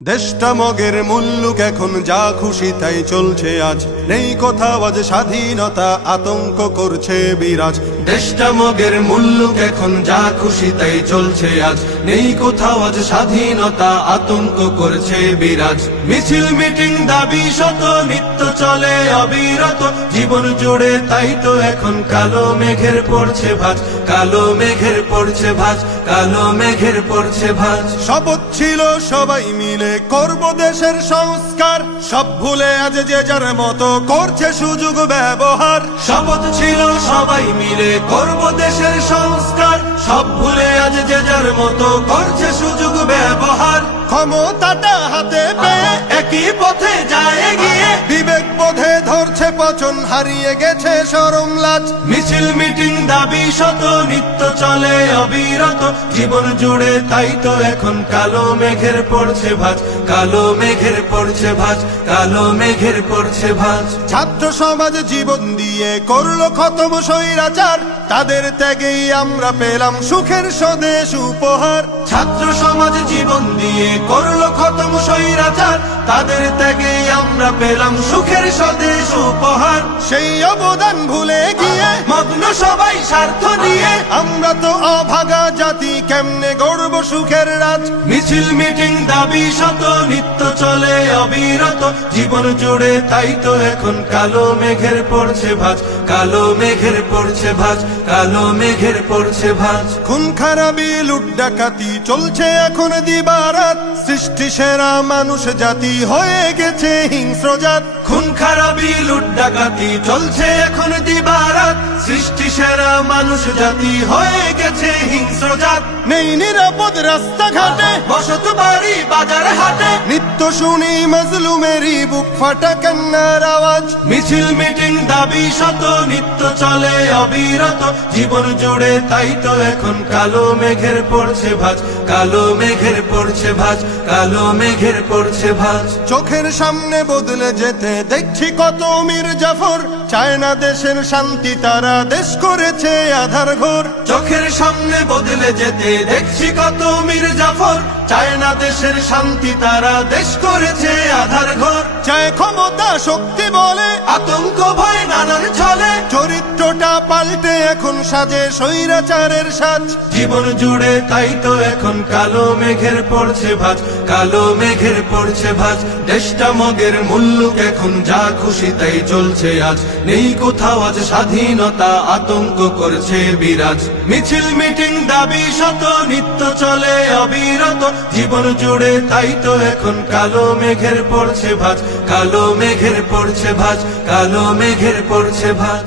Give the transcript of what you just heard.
দেশটা মগের মুল্লুক এখন যা খুশি তাই চলছে আজ, নেই কোথাও আজ স্বাধীনতা, আতঙ্ক করছে বিরাজ। দেশটা মগের মুল্লুক এখন যা খুশি তাই চলছে আজ, নেই কোথাও আজ স্বাধীনতা, আতঙ্ক করছে বিরাজ। মিছিল মিটিং দাবি শত নিত্য চলে অবিরত, জীবন জুড়ে তাই তো এখন কালো মেঘের পড়ছে ভাঁজ, কালো মেঘের পড়ছে ভাঁজ, কালো মেঘের পড়ছে ভাঁজ। শপথ ছিল সবাই মিলে করব দেশের সংস্কার, সব ভুলে আজ যে যার মতো করছে সুযোগ ব্যবহার। শপথ ছিল সবাই মিলে করব দেশের সংস্কার, সব ভুলে আজ যে যার মতো করছে সুযোগ ব্যবহার। ক্ষমতাটা হাতে পেয়ে একই পথে যায় গিয়ে, বিবেক বোধে ধরছে পচন, হারিয়ে গেছে শরম লাজ। মিছিল মিটিং দাবি শত নিত্য চলে অবিরত, জীবন জুড়ে তাই তো এখন কালো মেঘের পড়ছে ভাঁজ, কালো মেঘের পড়ছে ভাঁজ, কালো মেঘের পড়ছে ভাঁজ। ছাত্র সমাজ জীবন দিয়ে করলো খতম স্বৈরাচার, তাদের ত্যাগেই আমরা পেলাম সুখের স্বদেশ উপহার। ছাত্র সমাজ জীবন দিয়ে করলো খতম স্বৈরাচার, তাদের ত্যাগেই আমরা পেলাম সুখের স্বদেশ উপহার। সেই অবদান ভুলে গিয়ে মগ্ন সবাই স্বার্থ নিয়ে, আমরা তো অভাগা জাতি, কেমনে গড়ব সুখের রাজ। মিছিল মিটিং দাবি শত নিত্য চলে অবিরত, জীবন জুড়ে তাই তো এখন কালো মেঘের পড়ছে ভাঁজ, কালো মেঘের পড়ছে ভাঁজ, কালো মেঘের পড়ছে ভাঁজ। খুন খারাপি লুট ডাকাতি চলছে এখন দিবারাত, সৃষ্টি সেরা মানুষ জাতি হয়ে গেছে হিংস্র জাত। খুন খারাপি লুট ডাকাতি চলছে এখন দিবারাত, সৃষ্টি সেরা মানুষ জাতি হয়ে গেছে হিংস্র জাত। নেই নিরাপদ রাস্তাঘাটে, বসত বাড়ি বাজার হাটে, নিত্য শুনি মজলুমেরই বুক ফাটা কান্নার আওয়াজ। মিছিল মিটিং দাবি শত নিত্য চলে অবিরত, জীবন জুড়ে তাই তো এখন কালো মেঘের পড়ছে ভাঁজ, কালো মেঘের পড়ছে ভাঁজ, কালো মেঘের পড়ছে ভাঁজ। চোখের সামনে বদলে যেতে দেখছি কত মীর জাফর, চায় না দেশের শান্তি, তারা দেশ করেছে আধার ঘর। চোখের সামনে বদলে যেতে দেখছি কত মীর জাফর, চায় না দেশের শান্তি, তারা দেশ করেছে আধার ঘর। চায় ক্ষমতা শক্তি বলে আতঙ্ক ভয় নানান ছলে, চরিত্রটা পাল্টে এখন সাজে স্বৈরাচারের সাজ। জীবন জুড়ে তাই তো এখন কালো মেঘের পড়ছে ভাঁজ, কালো মেঘের পড়ছে ভাঁজ। দেশটা মগের মুল্লুক এখন যা খুশি তাই চলছে আজ, নেই কোথাও আজ স্বাধীনতা, আতঙ্ক করছে বিরাজ। মিছিল মিটিং দাবি শত নিত্য চলে অবিরত, জীবন জুড়ে তাই তো এখন কালো মেঘের পড়ছে ভাঁজ, কালো মেঘের পড়ছে ভাঁজ, কালো মেঘের পড়ছে ভাঁজ।